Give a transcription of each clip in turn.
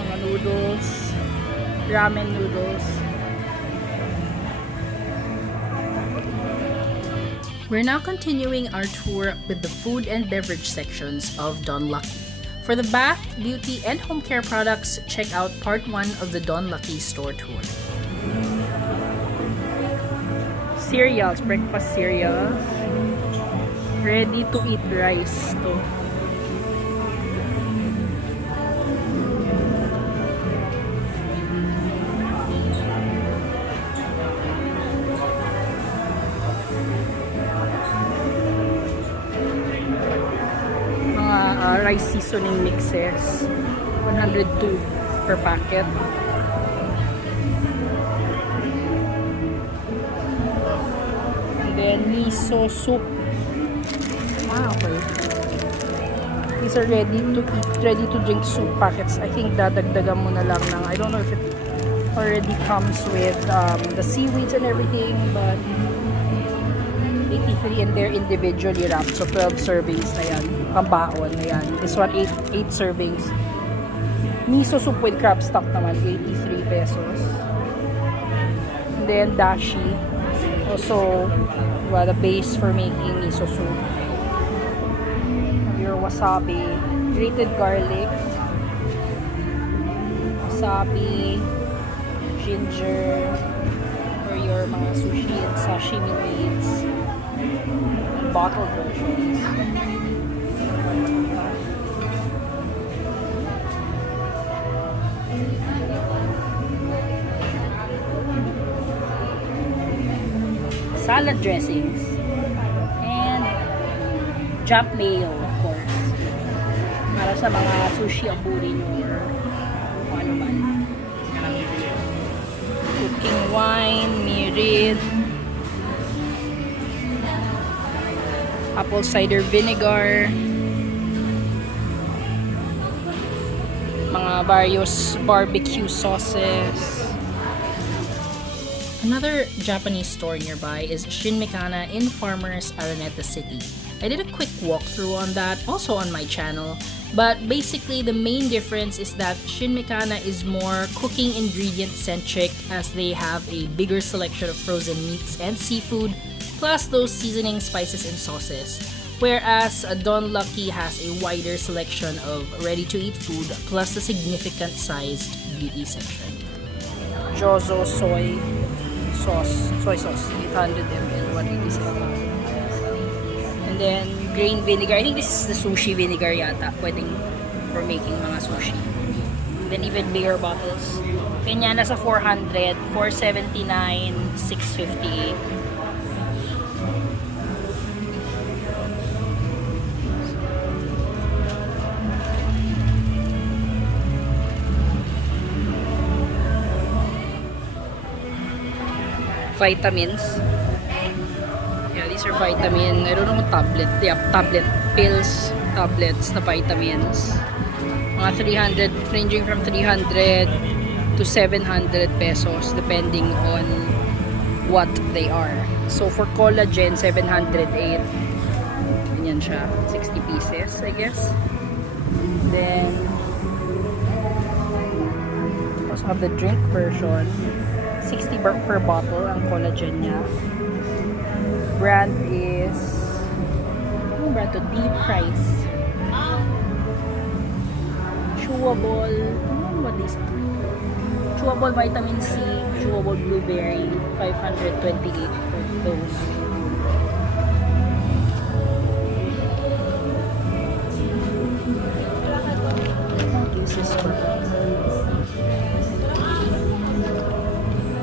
Mga noodles. Ramen noodles. We're now continuing our tour with the food and beverage sections of Don Lucky. For the bath, beauty, and home care products, check out part 1 of the Don Lucky store tour. Cereals, breakfast cereals. Ready to eat rice to. Rice seasoning mixes, 102 per packet. And then miso soup. Okay. These are ready to eat, ready to drink soup packets. I think dadagdagan mo na lang ng, I don't know if it already comes with the seaweeds and everything, but 83 and they're individually wrapped. So 12 servings na yan. Pambaon na yan. This one, 8 servings. Miso soup with crab stock naman, 83 pesos. And then dashi. Also, the base for making miso soup. Your wasabi. Grated garlic. Wasabi. Ginger. For your mga sushi and sashimi needs. Bottled versions. Salad dressings and Jap mayo, of course, para sa mga sushi aburi nyo or kung ano man. Cooking wine, mirin, apple cider vinegar, mga various barbecue sauces. Another Japanese store nearby is Shinmikana in Farmers, Araneta City. I did a quick walkthrough on that, also on my channel, but basically the main difference is that Shinmikana is more cooking ingredient centric, as they have a bigger selection of frozen meats and seafood, plus those seasoning spices and sauces, whereas Don Lucky has a wider selection of ready-to-eat food plus a significant sized beauty section. Jozo soy sauce, 800 ml, 187. And then grain vinegar. I think this is the sushi vinegar yata, pwedeng for making mga sushi. And then even bigger bottles. Kanya nasa 400, 479, 658. Vitamins. Yeah, these are vitamin. I don't know what tablet. Yeah, tablet pills, tablets na vitamins. Mga 300, ranging from 300 to 700 pesos depending on what they are. So for collagen, 708. Ganyan siya. 60 pieces, I guess. Then also have the drink version. 60 per bottle ang collagen niya. Brand is, ano brand to? Deep Price. Chewable, what is it? Chewable vitamin C, chewable blueberry, 528 for those. This is for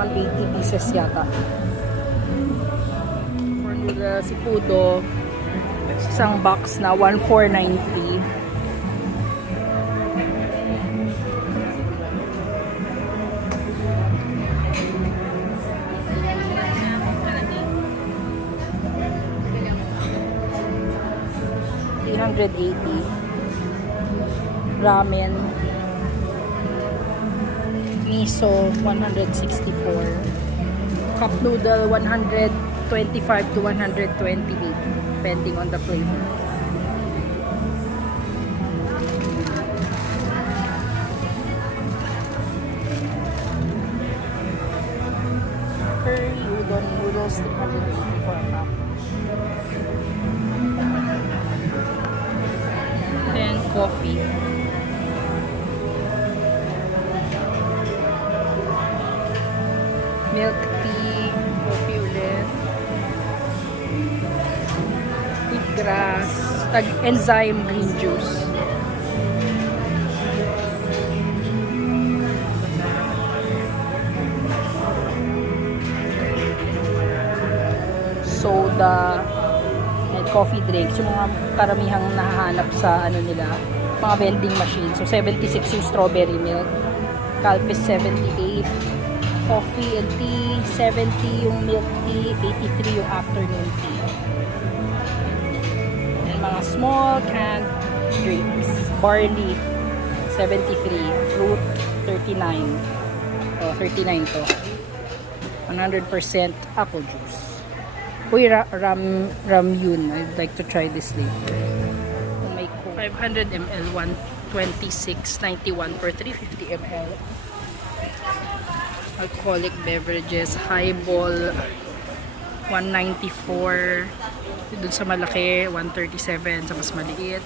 180 pieces yata. For the sipudo, isang box na 1493. Ramen, miso 164, cup noodle 125 to 128 depending on the flavor. is 380 for a cup. Then coffee. Milk tea, coffee ulit. Wheatgrass, enzyme green juice. Soda and coffee drinks, yung mga karamihang nahahanap sa ano nila, mga vending machine. So 76 yung strawberry milk, Calpis 78, coffee and tea 70 yung milk tea, 83 yung afternoon tea. And mga small canned drinks, barley 73, fruit 39. Oh, 39 to. 100% apple juice. Uy, ramyun. I'd like to try this later. 500 ml, 126.91 for 350 ml. Alcoholic beverages, highball, 194. Doon sa malaki, 137 sa mas maliit.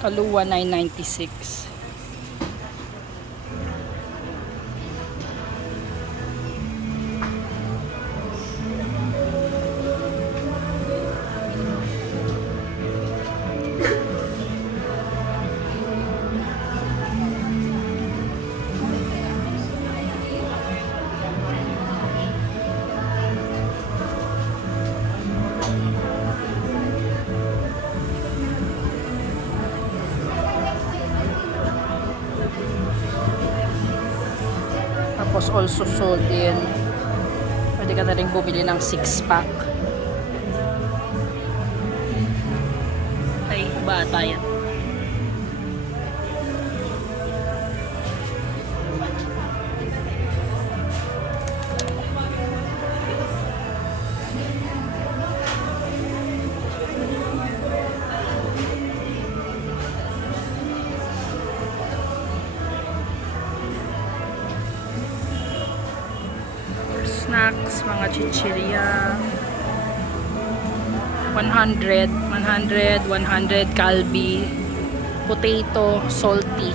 Kaluwa 996. Tapos also sold in, pwede ka na rin bumili ng 6-pack. Ay, bata yan. Snacks, mga chichirya. 100 Calbee, potato, salty.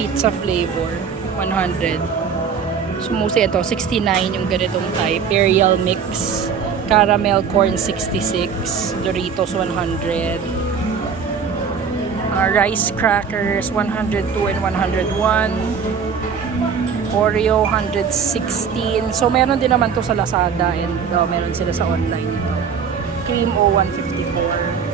Pizza flavor, 100. Sumusi ito, 69 yung ganitong type. Imperial mix, caramel corn 66, Doritos 100. Rice crackers 102 and 101, Oreo 116. So meron din naman to sa Lazada and meron sila sa online ito. Cream O 154.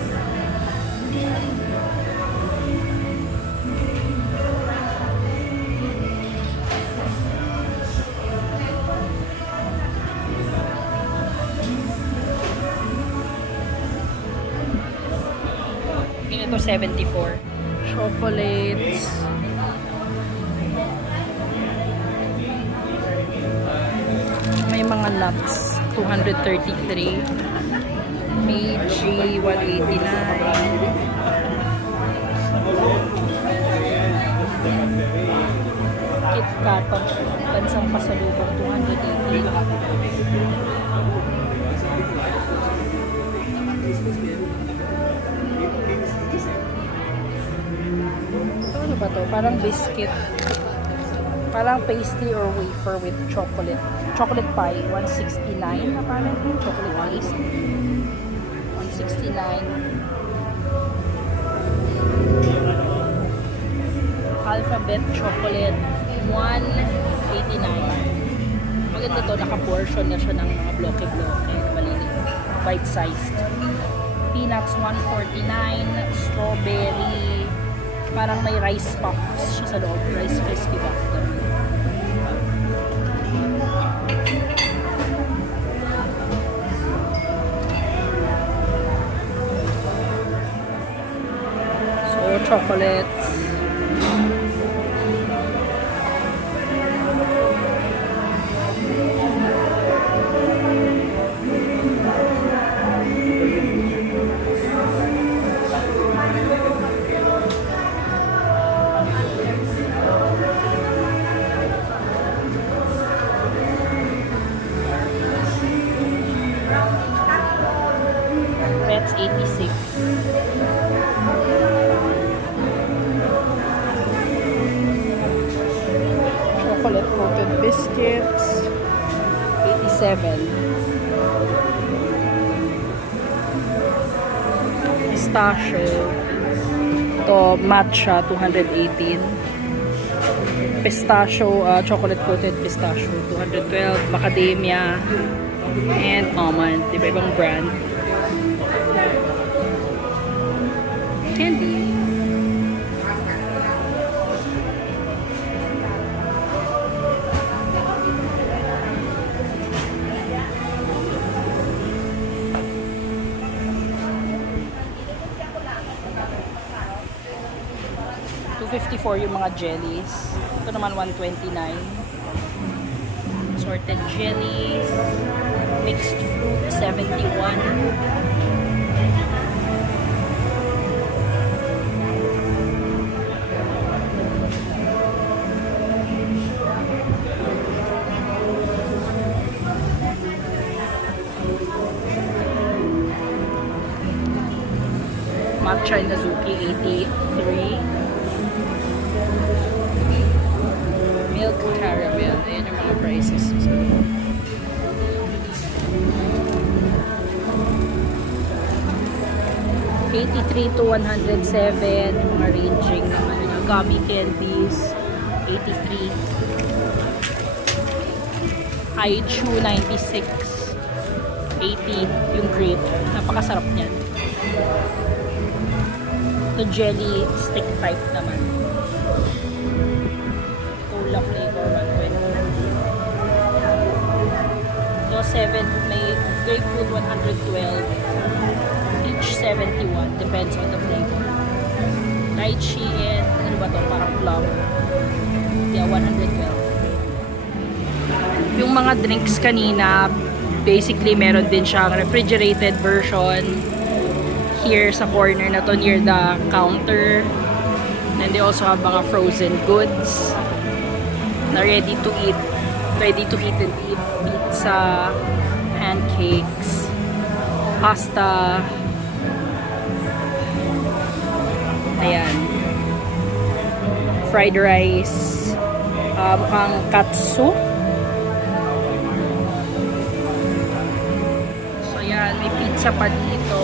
Ito 74. Chocolates. May mga nuts 233. Meiji 189. KitKat pansang pasalubong 280. Ano ba to? Parang biscuit. Parang pastry or wafer with chocolate. Chocolate pie, 169 apparently. Chocolate paste. 169. Alphabet chocolate, 189. Maganda to, naka-portion na siya ng mga bloke-bloke. Maliit. Bite-sized. Peanuts, 149. Strawberry. Parang may rice puffs siya sa loob. Rice crispy puff. chocolates. That's 86. Chocolate coated biscuits, 87. Pistachio, to matcha, 218. Pistachio, chocolate coated pistachio, 212. Macadamia and almond, diba ibang brand. Candy. $254 yung mga jellies. Ito naman $129. Assorted jellies. Mixed fruit, $71. Matcha and Azuki, 83. Milk caramel. Ayan yung mga prices. $83 to $107. Mga ranging naman yung gummy candies. $83. Haichu, $96. $80 yung grape. Napakasarap niyan. Ito jelly stick type naman. Cola flavor, $120. Ito 7, may grapefruit 112. Each 71. Depends on the flavor. Lychee and ano ba to? Parang plum. Yeah, 112. Yung mga drinks kanina, basically meron din siyang refrigerated version. Here sa corner na to near the counter. And they also have mga frozen goods na ready to eat and eat. Pizza, pancakes, pasta. Ayan. Fried rice. Mukhang katsu. So ayan, may pizza pa dito.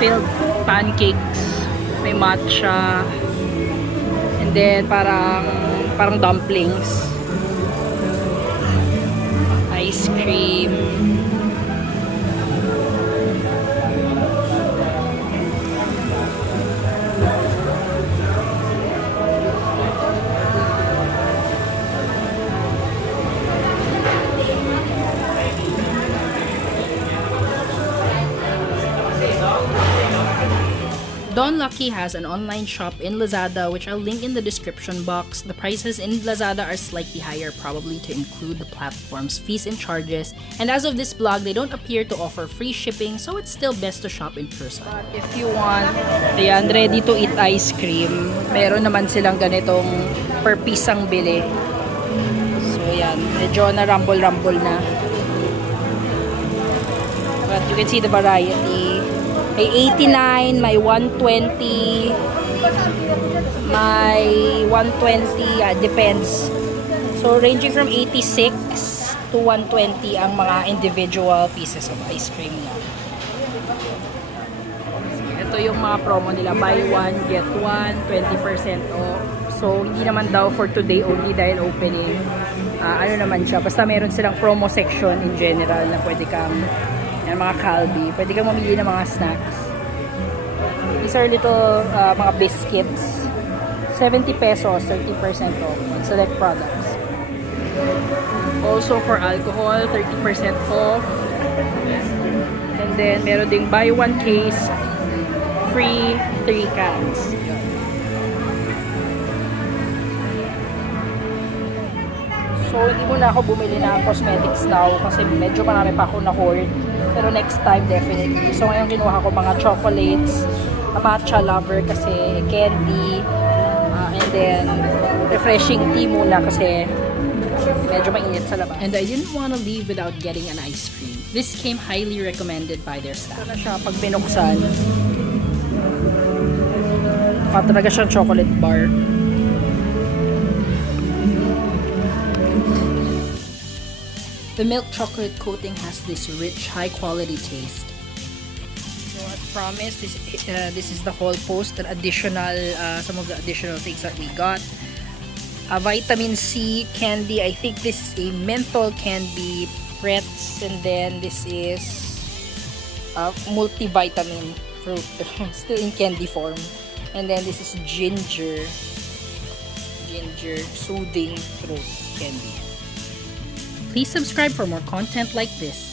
Filled pancakes, may matcha, and then parang dumplings, ice cream, Don Lucky has an online shop in Lazada, which I'll link in the description box. The prices in Lazada are slightly higher, probably to include the platform's fees and charges. And as of this vlog, they don't appear to offer free shipping, so it's still best to shop in person. But if you want, ayan, ready to eat ice cream, meron naman silang ganitong per piece ang bili. So ayan, medyo na rumble-rumble na. But you can see the variety. May 89, may 120, may 120, depends. So, ranging from 86 to 120 ang mga individual pieces of ice cream niya. Ito yung mga promo nila, buy one, get one, 20% off. So, hindi naman daw for today only dahil opening. Ano naman siya, basta meron silang promo section in general na pwede kang yan, mga Calbee. Pwede kang mamili ng mga snacks. These are little mga biscuits. 70 pesos, 30% off on select products. Also for alcohol, 30% off. And then, meron ding buy one case free 3 cans. Yun. So, hindi muna ako bumili ng cosmetics now kasi medyo marami pa ako na-hoard. Pero next time, definitely. So, ngayon kinuha ko mga chocolates, a matcha lover kasi candy, and then refreshing tea muna kasi medyo mainit sa labas. And I didn't want to leave without getting an ice cream. This came highly recommended by their staff. Ito na siya pag binuksan. Talaga siyang chocolate bar. The milk chocolate coating has this rich, high-quality taste. So as promised, this is the whole post. Some of the additional things that we got. Vitamin C candy. I think this is a menthol candy, Pretz, and then this is multivitamin fruit, still in candy form. And then this is ginger soothing fruit candy. Please subscribe for more content like this.